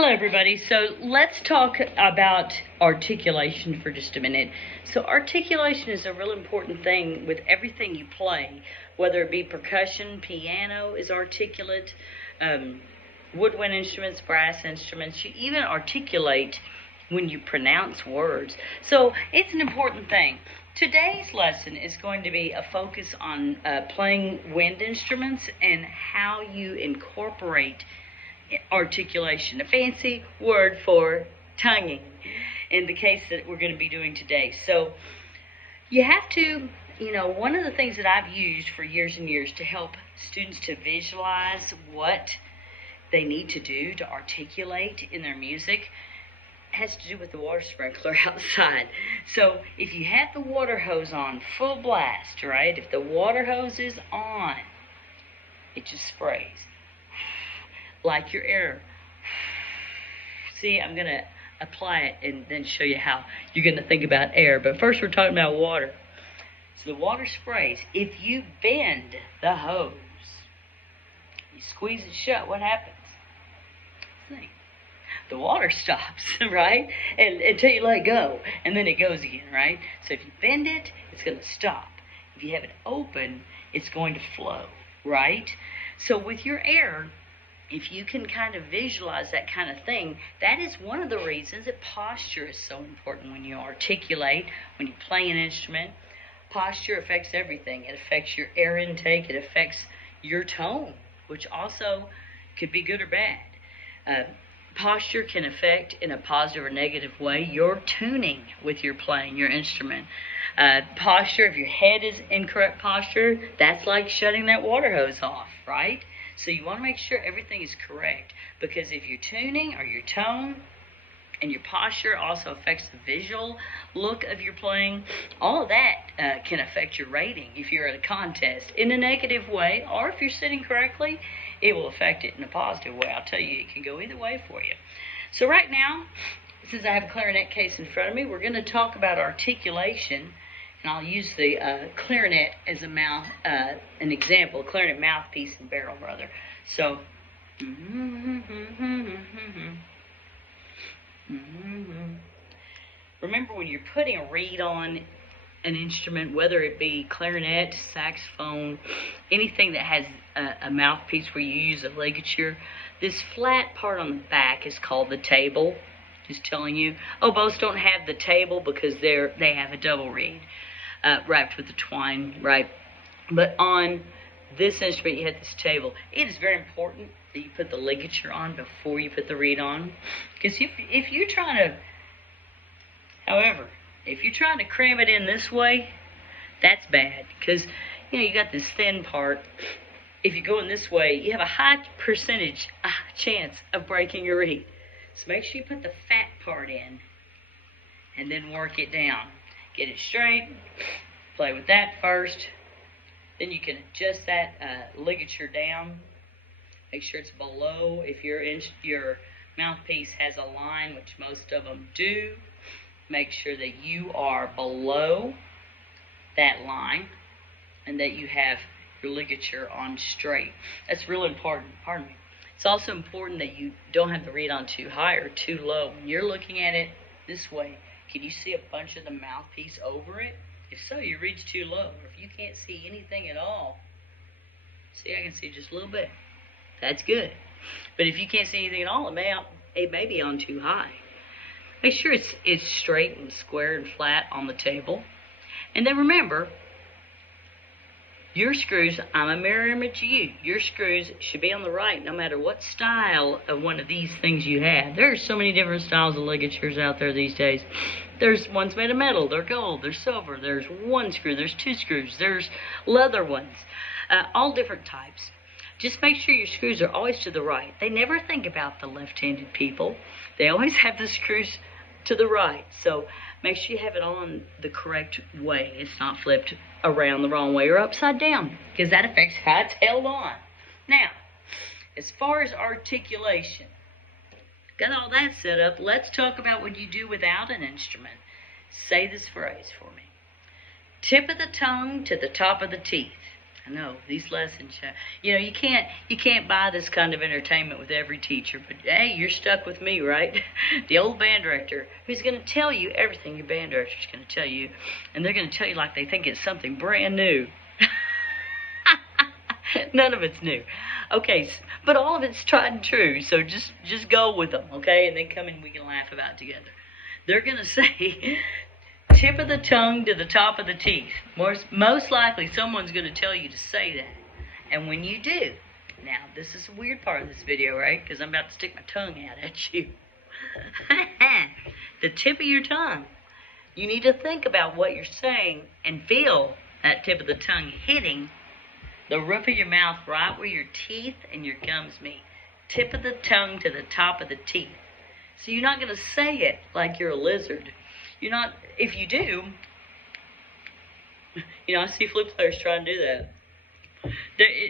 Hello everybody. So let's talk about articulation for just a minute. So articulation is a real important thing with everything you play, whether it be percussion, piano is articulate, woodwind instruments, brass instruments. You even articulate when you pronounce words. So it's an important thing. Today's lesson is going to be a focus on playing wind instruments and how you incorporate articulation, a fancy word for tonguing in the case that we're going to be doing today. So you have to, one of the things that I've used for years and years to help students to visualize what they need to do to articulate in their music has to do with the water sprinkler outside. So if you have the water hose on full blast, right, if the water hose is on, it just sprays like your air. See, I'm going to apply it and then show you how you're going to think about air. But first we're talking about water. So the water sprays. If you bend the hose, you squeeze it shut, what happens? See, the water stops, right? And until you let go, and then it goes again, right? So if you bend it, it's going to stop. If you have it open, it's going to flow, right? So with your air, if you can kind of visualize that kind of thing, that is one of the reasons that posture is so important when you articulate, when you play an instrument. Posture affects everything. It affects your air intake. It affects your tone, which also could be good or bad. Posture can affect, in a positive or negative way, your tuning with your playing your instrument. Posture, if your head is in correct posture, that's like shutting that water hose off, right? So you want to make sure everything is correct, because if your tuning or your tone and your posture also affects the visual look of your playing, all of that can affect your rating if you're at a contest in a negative way, or if you're sitting correctly, it will affect it in a positive way. I'll tell you, it can go either way for you. So right now, since I have a clarinet case in front of me, we're going to talk about articulation. And I'll use the clarinet as an example, clarinet mouthpiece and barrel, rather. So, remember when you're putting a reed on an instrument, whether it be clarinet, saxophone, anything that has a mouthpiece where you use a ligature, this flat part on the back is called the table. Just telling you. Oboes don't have the table because they have a double reed. Wrapped with the twine, right? But on this instrument, you have this table. It is very important that you put the ligature on before you put the reed on. Because if you're trying to, however, if you're trying to cram it in this way, that's bad. Because, you got this thin part. If you're going this way, you have a high chance of breaking your reed. So make sure you put the fat part in and then work it down. Get it straight, play with that first, then you can adjust that ligature down, make sure it's below. If your mouthpiece has a line, which most of them do, make sure that you are below that line and that you have your ligature on straight. That's real important, pardon me. It's also important that you don't have the reed on too high or too low. When you're looking at it this way, can you see a bunch of the mouthpiece over it? If so, your reed's too low. Or if you can't see anything at all, see, I can see just a little bit. That's good. But if you can't see anything at all, it may be on too high. Make sure it's straight and square and flat on the table. And then remember, your screws, I'm a mirror image of you. Your screws should be on the right no matter what style of one of these things you have. There are so many different styles of ligatures out there these days. There's ones made of metal, they're gold, there's silver, there's one screw, there's two screws, there's leather ones, all different types. Just make sure your screws are always to the right. They never think about the left-handed people. They always have the screws to the right. So make sure you have it on the correct way. It's not flipped around the wrong way or upside down, because that affects how it's held on. Now, as far as articulation, got all that set up, let's talk about what you do without an instrument. Say this phrase for me. Tip of the tongue to the top of the teeth. I know these lessons. You know, you can't buy this kind of entertainment with every teacher. But hey, you're stuck with me, right? The old band director who's going to tell you everything your band director's going to tell you, and they're going to tell you like they think it's something brand new. None of it's new. Okay, but all of it's tried and true. So just go with them, okay? And then come in, we can laugh about it together. They're going to say, tip of the tongue to the top of the teeth. Most likely someone's going to tell you to say that. And when you do, now this is the weird part of this video, right? Because I'm about to stick my tongue out at you. The tip of your tongue. You need to think about what you're saying and feel that tip of the tongue hitting the roof of your mouth right where your teeth and your gums meet. Tip of the tongue to the top of the teeth. So you're not going to say it like you're a lizard. You're not, if you do, you know, I see flute players trying to do that.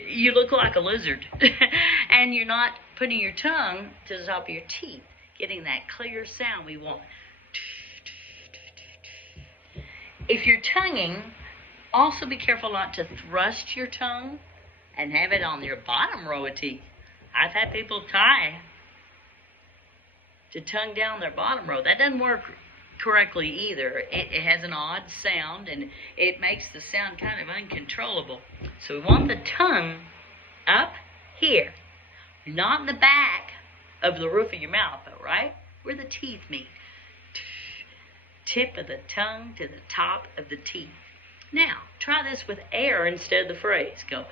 You look like a lizard. And you're not putting your tongue to the top of your teeth, getting that clear sound we want. If you're tonguing, also be careful not to thrust your tongue and have it on your bottom row of teeth. I've had people try to tongue down their bottom row. That doesn't work correctly either. It has an odd sound, and it makes the sound kind of uncontrollable. So we want the tongue up here, not in the back of the roof of your mouth, though, right? Where the teeth meet. Tip of the tongue to the top of the teeth. Now, try this with air instead of the phrase. Go.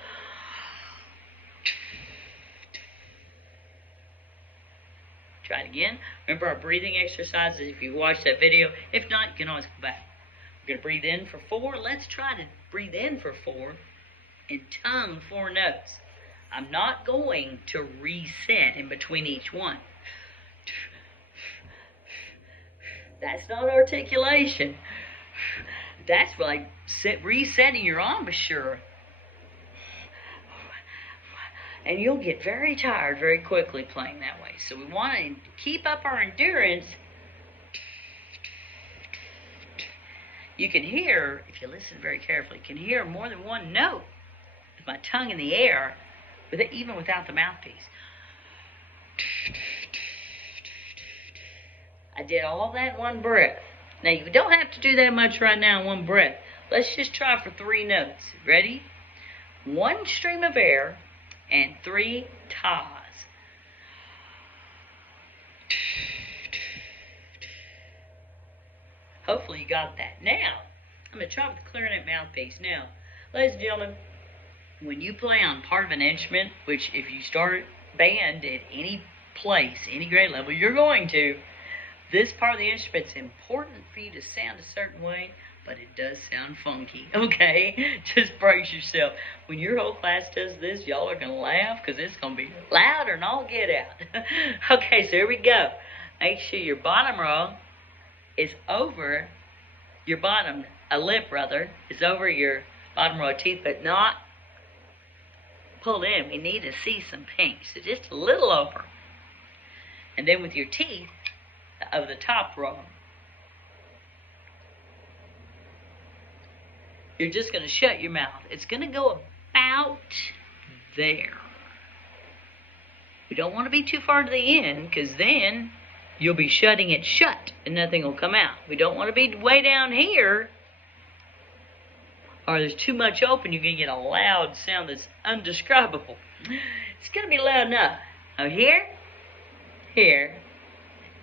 Try it again. Remember our breathing exercises if you watched that video. If not, you can always go back. We're going to breathe in for 4. Let's try to breathe in for 4 and tongue 4 notes. I'm not going to reset in between each one. That's not articulation. That's like resetting your embouchure. And you'll get very tired very quickly playing that way. So we want to keep up our endurance. You can hear, if you listen very carefully, you can hear more than one note with my tongue in the air, even without the mouthpiece. I did all that in one breath. Now, you don't have to do that much right now in one breath. Let's just try for 3 notes. Ready? 1 stream of air and 3 tas. Hopefully you got that. Now, I'm going to try with the clarinet mouthpiece. Now, ladies and gentlemen, when you play on part of an instrument, which if you start band at any place, any grade level, you're going to, this part of the instrument's important for you to sound a certain way, but it does sound funky, okay? Just brace yourself. When your whole class does this, y'all are going to laugh because it's going to be louder than all get out. Okay, so here we go. Make sure your bottom row is over your bottom, a lip rather, is over your bottom row of teeth, but not pulled in. We need to see some pink, so just a little over. And then with your teeth, of the top row, you're just going to shut your mouth. It's going to go about there. We don't want to be too far to the end, because then you'll be shutting it shut and nothing will come out. We don't want to be way down here, or there's too much open. You're going to get a loud sound that's undescribable. It's going to be loud enough. Oh, here,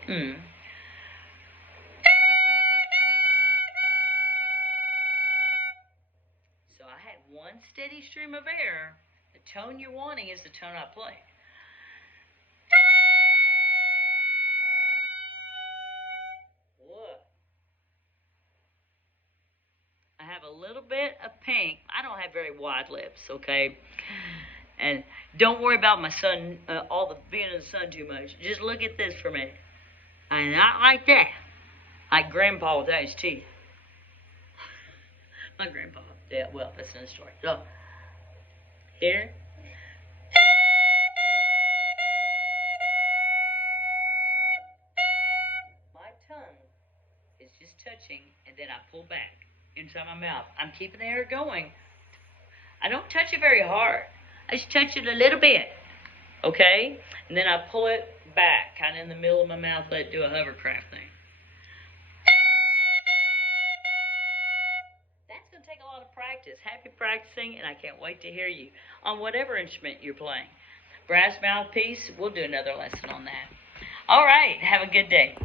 So I had 1 steady stream of air. The tone you're wanting is the tone I play. Look. I have a little bit of pink. I don't have very wide lips, okay? And don't worry about my son, being in the sun too much. Just look at this for me. And not like that. Like Grandpa without his teeth. My grandpa. Yeah, well, that's another story. So, here. My tongue is just touching, and then I pull back inside my mouth. I'm keeping the air going. I don't touch it very hard. I just touch it a little bit, okay? And then I pull it back, kind of in the middle of my mouth, let it do a hovercraft thing. That's going to take a lot of practice. Happy practicing, and I can't wait to hear you on whatever instrument you're playing. Brass mouthpiece, we'll do another lesson on that. All right, have a good day.